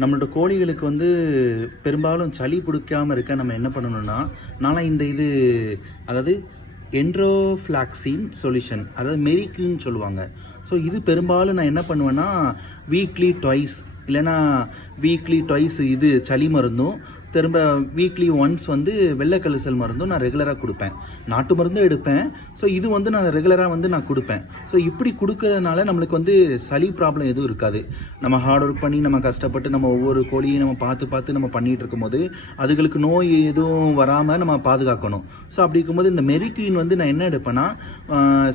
நம்மளோட கோழிகளுக்கு வந்து பெரும்பாலும் சளி பிடிக்காமல் இருக்க நம்ம என்ன பண்ணணும்னா நானும் இந்த இது அதாவது என்ட்ரோஃப்ளாக்சின் சொல்யூஷன் அதாவது மெரிக்குன்னு சொல்லுவாங்க. ஸோ இது பெரும்பாலும் நான் என்ன பண்ணுவேன்னா வீக்லி ட்வைஸ் இல்லைன்னா வீக்லி ட்வைஸ் இது சளி மருந்தும் திரும்ப வீக்லி ஒன்ஸ் வந்து வெள்ளை மருந்தும் நான் ரெகுலராக கொடுப்பேன். நாட்டு மருந்தும் எடுப்பேன். ஸோ இது வந்து நான் ரெகுலராக வந்து நான் கொடுப்பேன். ஸோ இப்படி கொடுக்கறதுனால நம்மளுக்கு வந்து சளி ப்ராப்ளம் எதுவும் இருக்காது. நம்ம ஹார்ட் ஒர்க் பண்ணி நம்ம கஷ்டப்பட்டு நம்ம ஒவ்வொரு கோழியும் நம்ம பார்த்து பார்த்து நம்ம பண்ணிகிட்டு இருக்கும்போது அதுகளுக்கு நோய் எதுவும் வராமல் நம்ம பாதுகாக்கணும். ஸோ அப்படி இருக்கும்போது இந்த மெரிக்யூன் வந்து நான் என்ன எடுப்பேன்னா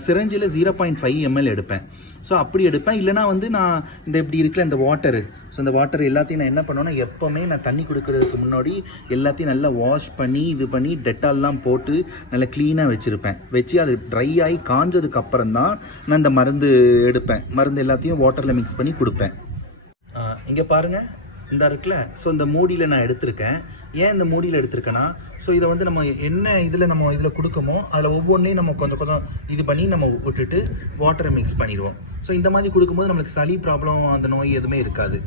சிரஞ்சில் ஜீரோ பாயிண்ட் ஃபைவ் எம்எல் எடுப்பேன். ஸோ அப்படி எடுப்பேன். இல்லைனா வந்து நான் இந்த இப்படி இருக்கிற இந்த வாட்டரு ஸோ இந்த வாட்டர் எல்லாத்தையும் நான் என்ன பண்ணுவேன்னா எப்போவுமே நான் தண்ணி கொடுக்கறதுக்கு முன்னாடி எல்லாத்தையும் நல்லா வாஷ் பண்ணி இது பண்ணி டெட்டால்லாம் போட்டு நல்லா க்ளீனாக வச்சுருப்பேன். வச்சு அது ட்ரை ஆகி காஞ்சதுக்கு அப்புறம் தான் நான் இந்த மருந்து எடுப்பேன். மருந்து எல்லாத்தையும் வாட்டரில் மிக்ஸ் பண்ணி கொடுப்பேன். இங்கே பாருங்கள் இந்த இருக்குல்ல. ஸோ இந்த மூடியில் நான் எடுத்திருக்கேன். ஏன் இந்த மூடியில் எடுத்திருக்கேன்னா ஸோ இதை வந்து நம்ம என்ன இதில் நம்ம இதில் கொடுக்கமோ அதில் ஒவ்வொன்றையும் நம்ம கொஞ்சம் கொஞ்சம் இது பண்ணி நம்ம விட்டுட்டு வாட்டரை மிக்ஸ் பண்ணிடுவோம். ஸோ இந்த மாதிரி கொடுக்கும்போது நம்மளுக்கு சளி ப்ராப்ளம் அந்த நோய் எதுவுமே இருக்காது.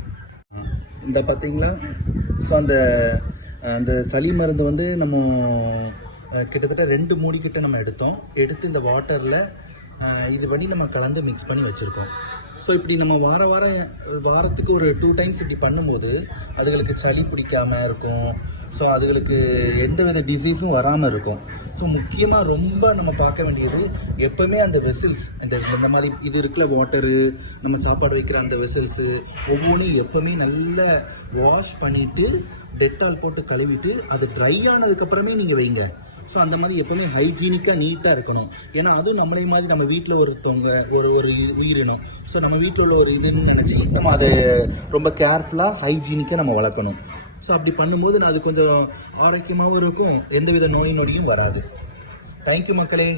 இந்த பார்த்தீங்களா ஸோ அந்த அந்த சளி மருந்து வந்து நம்ம கிட்டத்தட்ட ரெண்டு மூடி கிட்ட நம்ம எடுத்தோம். எடுத்து இந்த வாட்டரில் இது பண்ணி நம்ம கலந்து மிக்ஸ் பண்ணி வச்சுருக்கோம். ஸோ இப்படி நம்ம வார வாரம் வாரத்துக்கு ஒரு டூ டைம்ஸ் இப்படி பண்ணும்போது அதுகளுக்கு சளி பிடிக்காமல் இருக்கும். ஸோ அதுகளுக்கு எந்த வித டிசீஸும் வராமல் இருக்கும். ஸோ முக்கியமாக ரொம்ப நம்ம பார்க்க வேண்டியது எப்போவுமே அந்த வெசில்ஸ் இந்த இந்த மாதிரி இது இருக்குல்ல வாட்டரு நம்ம சாப்பாடு வைக்கிற அந்த வெசில்ஸு ஒவ்வொன்றும் எப்போவுமே நல்லா வாஷ் பண்ணிவிட்டு டெட்டால் போட்டு கழுவிட்டு அது ட்ரை ஆனதுக்கப்புறமே நீங்கள் வைங்க. ஸோ அந்த மாதிரி எப்போவுமே ஹைஜீனிக்காக நீட்டாக இருக்கணும். ஏன்னா அதுவும் நம்மளே மாதிரி நம்ம வீட்டில் ஒருத்தவங்க ஒரு ஒரு உயிரினம். ஸோ நம்ம வீட்டில் உள்ள ஒரு இதுன்னு நினச்சி நம்ம அதை ரொம்ப கேர்ஃபுல்லாக ஹைஜீனிக்காக நம்ம வளர்க்கணும். ஸோ அப்படி பண்ணும்போது நான் அது கொஞ்சம் ஆரோக்கியமாகவும் இருக்கும். எந்தவித நோய் நொடியும் வராது. தேங்க்யூ மக்களே.